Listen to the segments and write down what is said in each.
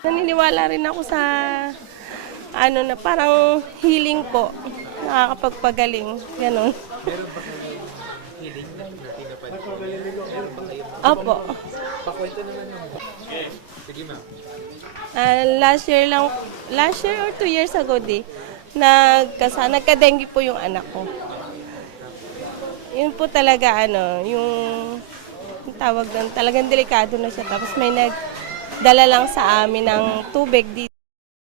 Naniniwala rin ako sa na parang healing po, nakakapagpagaling, gano'n. Meron ba kayong healing na pinapanood? Meron ba kayong Opo. pakwento naman yung... Sige ma'am. Last year or 2 years ago nagka-dengue po yung anak ko. Yun po talaga yung tawag doon, talagang delikado na siya. Tapos may nagdala lang sa amin ng tubig dito.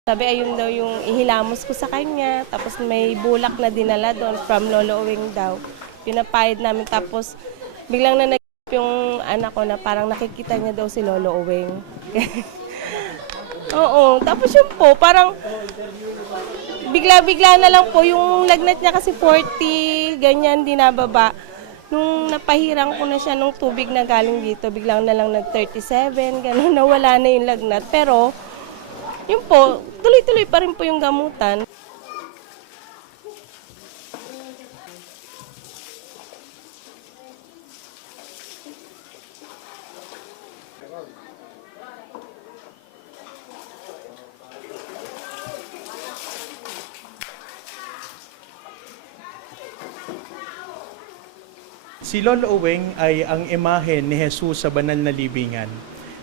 Sabi ayun daw yung ihilamos ko sa kanya. Tapos may bulak na dinala doon from Lolo Uwing daw. Pinapahid namin tapos biglang yung anak ko na parang nakikita niya daw si Lolo Uwing. Oo, tapos yun po, parang bigla-bigla na lang po, yung lagnat niya kasi 40, ganyan, dinababa. Nung napahirang ko na siya nung tubig na galing dito, biglang na lang nag-37, gano'n, nawala na yung lagnat. Pero, yun po, tuloy-tuloy pa rin po yung gamutan. Si Lolo Uweng ay ang imahe ni Jesus sa banal na libingan.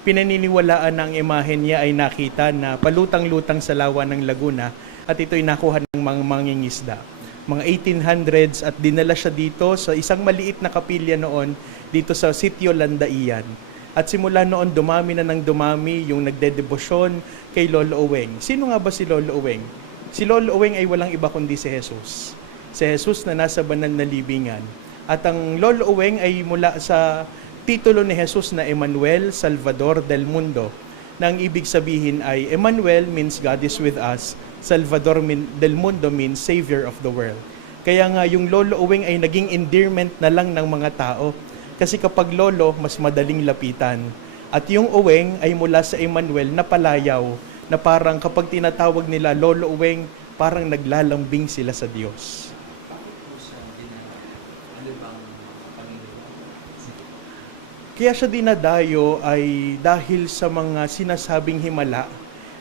Pinaniniwalaan na ang imahe niya ay nakita na palutang-lutang sa lawa ng Laguna at ito'y nakuha ng mga mangingisda. Mga 1800s at dinala siya dito sa isang maliit na kapilya noon dito sa Sitio Landaian. At simula noon dumami na ng dumami yung nagdedebosyon kay Lolo Uweng. Sino nga ba si Lolo Uweng? Si Lolo Uweng ay walang iba kundi si Jesus. Si Jesus na nasa banal na libingan. At ang Lolo Uweng ay mula sa titulo ni Jesus na Emmanuel, Salvador del Mundo, na ang ibig sabihin ay Emmanuel means God is with us, Salvador del Mundo means Savior of the world. Kaya nga yung Lolo Uweng ay naging endearment na lang ng mga tao, kasi kapag Lolo, mas madaling lapitan. At yung Uweng ay mula sa Emmanuel na palayaw, na parang kapag tinatawag nila Lolo Uweng, parang naglalambing sila sa Diyos. Kaya siya dinadayo ay dahil sa mga sinasabing himala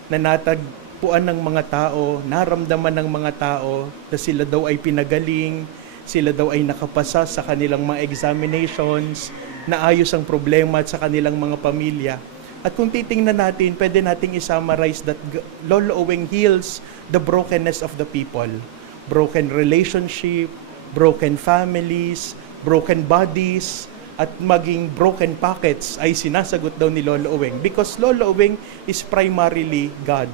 na natagpuan ng mga tao, naramdaman ng mga tao na sila daw ay pinagaling, sila daw ay nakapasa sa kanilang mga examinations, naayos ang problema at sa kanilang mga pamilya. At kung titingnan natin, pwede nating isummarize that Lolo Uweng heals the brokenness of the people. Broken relationship, broken families, broken bodies, at maging broken pockets ay sinasagot daw ni Lolo Uweng because Lolo Uweng is primarily God,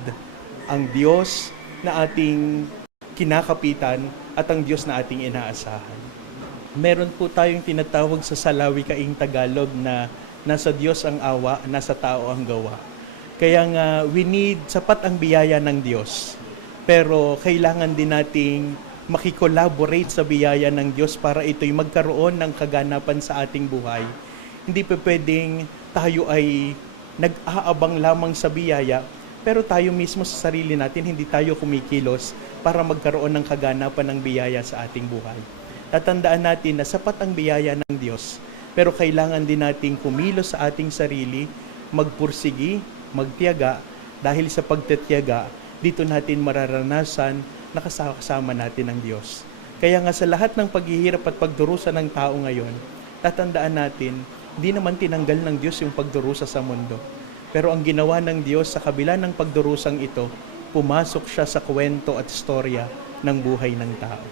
ang Diyos na ating kinakapitan at ang Diyos na ating inaasahan. Meron po tayong tinatawag sa salawikaing Tagalog na nasa Diyos ang awa, nasa tao ang gawa. Kaya nga sapat ang biyaya ng Diyos, pero kailangan din nating makikolaborate sa biyaya ng Diyos para ito'y magkaroon ng kaganapan sa ating buhay. Hindi pa pwedeng tayo ay nag-aabang lamang sa biyaya, pero tayo mismo sa sarili natin, hindi tayo kumikilos para magkaroon ng kaganapan ng biyaya sa ating buhay. Tatandaan natin na sapat ang biyaya ng Diyos, pero kailangan din nating kumilos sa ating sarili, magpursigi, magtiyaga, dahil sa pagtitiyaga, dito natin mararanasan nakasama natin ang Diyos. Kaya nga sa lahat ng paghihirap at pagdurusa ng tao ngayon, tatandaan natin, di naman tinanggal ng Diyos yung pagdurusa sa mundo. Pero ang ginawa ng Diyos sa kabila ng pagdurusang ito, pumasok siya sa kwento at istorya ng buhay ng tao.